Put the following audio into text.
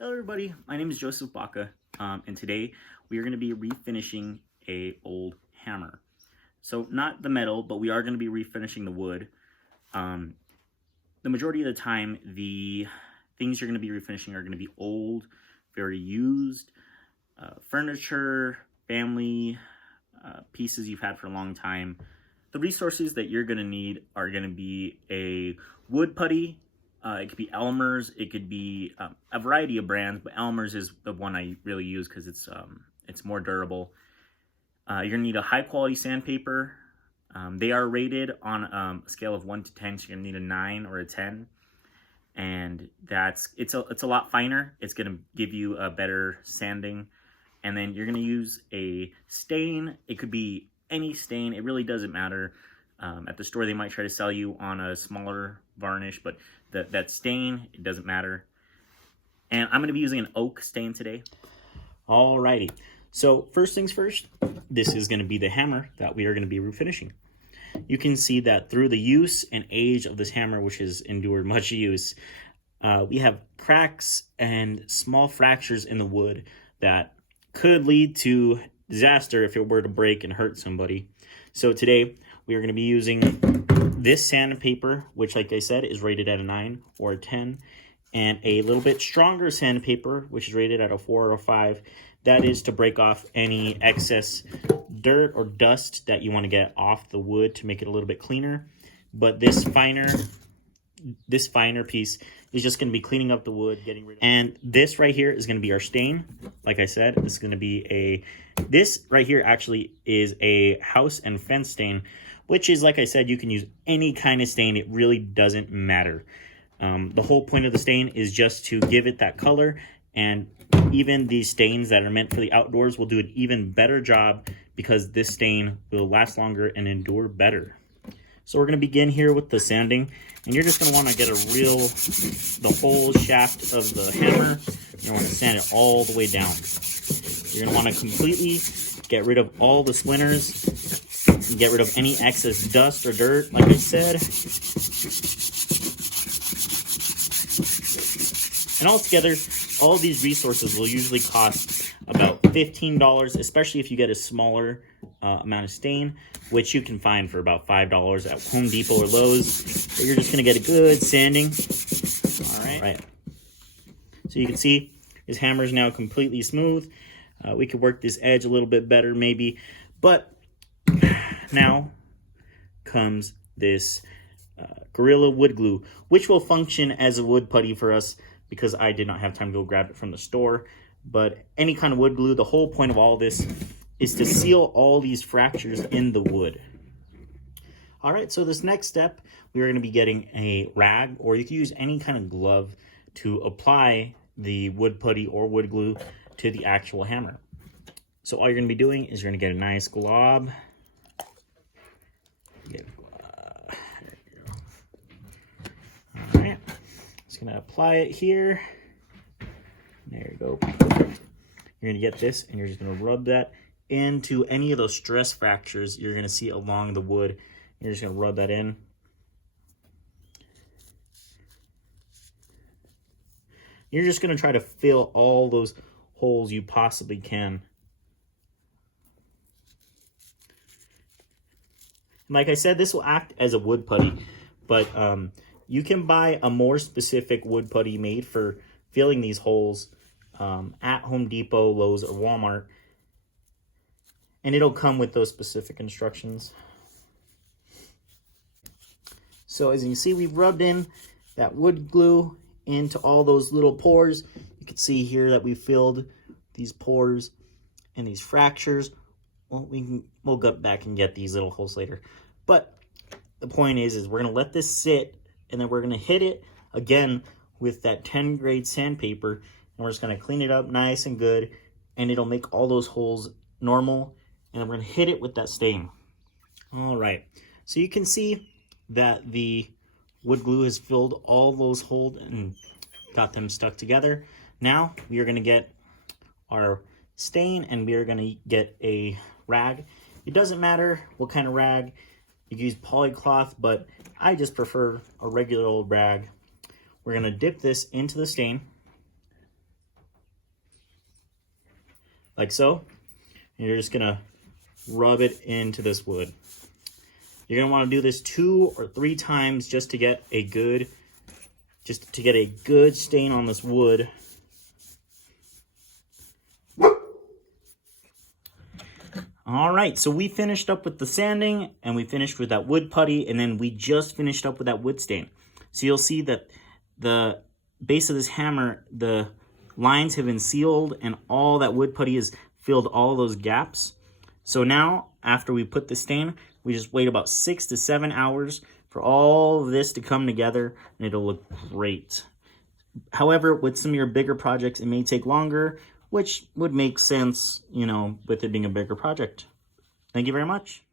Hello everybody, my name is Joseph Baca, and today we are going to be refinishing a old hammer. So not the metal, but we are going to be refinishing the wood. The majority of the time, the things you're going to be refinishing are going to be old, very used, furniture, family, pieces you've had for a long time. The resources that you're going to need are going to be a wood putty. It could be Elmer's. It could be a variety of brands, but Elmer's is the one I really use because it's more durable. You're gonna need a high quality sandpaper. They are rated on a scale of 1 to 10, so you're gonna need a 9 or a 10, and it's a lot finer. It's gonna give you a better sanding, and then you're gonna use a stain. It could be any stain. It really doesn't matter. At the store, they might try to sell you on a smaller varnish, but that stain, it doesn't matter. And I'm going to be using an oak stain today. Alrighty. So first things first, this is going to be the hammer that we are going to be refinishing. You can see that through the use and age of this hammer, which has endured much use, we have cracks and small fractures in the wood that could lead to disaster if it were to break and hurt somebody. So today we are going to be using this sandpaper, which, like I said, is rated at a 9 or a 10, and a little bit stronger sandpaper, which is rated at a 4 or a 5. That is to break off any excess dirt or dust that you want to get off the wood to make it a little bit cleaner. But this finer piece is just going to be cleaning up the wood, getting rid of it. And this right here is going to be our stain. Like I said, this is going to be this right here actually is a house and fence stain, which is, like I said, you can use any kind of stain. It really doesn't matter. The whole point of the stain is just to give it that color, and even these stains that are meant for the outdoors will do an even better job because this stain will last longer and endure better. So we're going to begin here with the sanding, and you're just going to want to get the whole shaft of the hammer. You want to sand it all the way down. You're going to want to completely get rid of all the splinters, and get rid of any excess dust or dirt, like I said. And altogether, all of these resources will usually cost about $15, especially if you get a smaller amount of stain, which you can find for about $5 at Home Depot or Lowe's. But you're just going to get a good sanding. All right. So you can see this hammer is now completely smooth. We could work this edge a little bit better maybe, but now comes this Gorilla wood glue, which will function as a wood putty for us because I did not have time to go grab it from the store. But any kind of wood glue, the whole point of all this is to seal all these fractures in the wood. All right, so this next step, we are going to be getting a rag, or you can use any kind of glove to apply the wood putty or wood glue to the actual hammer. So all you're going to be doing is you're going to get a nice glob. All right, just going to apply it here. There you go. You're going to get this, and you're just going to rub that into any of those stress fractures you're going to see along the wood. You're just going to rub that in. You're just going to try to fill all those holes you possibly can. Like I said, this will act as a wood putty, but you can buy a more specific wood putty made for filling these holes at Home Depot, Lowe's, or Walmart, and it'll come with those specific instructions. So as you can see, we've rubbed in that wood glue into all those little pores. You can see here that we filled these pores and these fractures. Well, we'll go back and get these little holes later. But the point is we're going to let this sit, and then we're going to hit it again with that 10 grade sandpaper, and we're just going to clean it up nice and good, and it'll make all those holes normal, and we're going to hit it with that stain. All right, so you can see that the wood glue has filled all those holes and got them stuck together. Now we are going to get our stain, and we are going to get a rag. It doesn't matter what kind of rag. You can use polycloth, but I just prefer a regular old rag. We're going to dip this into the stain. like so. And you're just gonna rub it into this wood. You're gonna want to do this 2 or 3 times just to get a good stain on this wood. All right, so we finished up with the sanding and we finished with that wood putty, and then we just finished up with that wood stain. So you'll see that the base of this hammer, the lines have been sealed and all that wood putty has filled all those gaps. So now, after we put the stain, we just wait about 6 to 7 hours for all of this to come together, and it'll look great. However, with some of your bigger projects, it may take longer, which would make sense, you know, with it being a bigger project. Thank you very much.